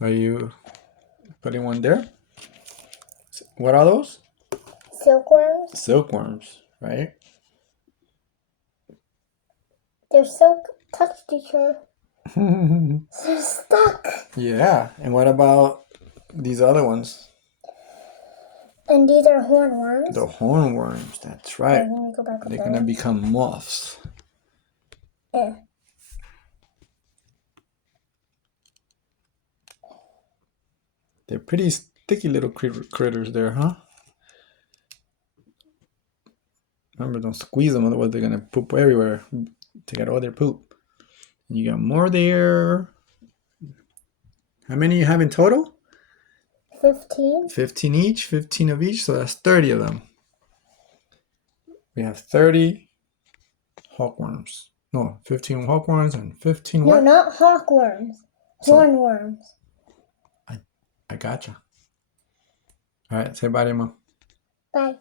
Are you putting one there? What are those? Silkworms. Silkworms, right? Their silk touched each other. They're stuck. Yeah. And what about these other ones? And these are hornworms. The hornworms, that's right. Let me go back with They're gonna become moths. Yeah. They're pretty sticky little critters there, huh? Remember, don't squeeze them, otherwise they're gonna poop everywhere. Take out all their poop. And you got more there. How many you have in total? 15. 15 each, 15 of each, so that's 30 of them. We have 30 hawkworms. No, 15 hawkworms and 15 what? No, not hawkworms. Hornworms. I gotcha. All right, say bye to your mom. Bye.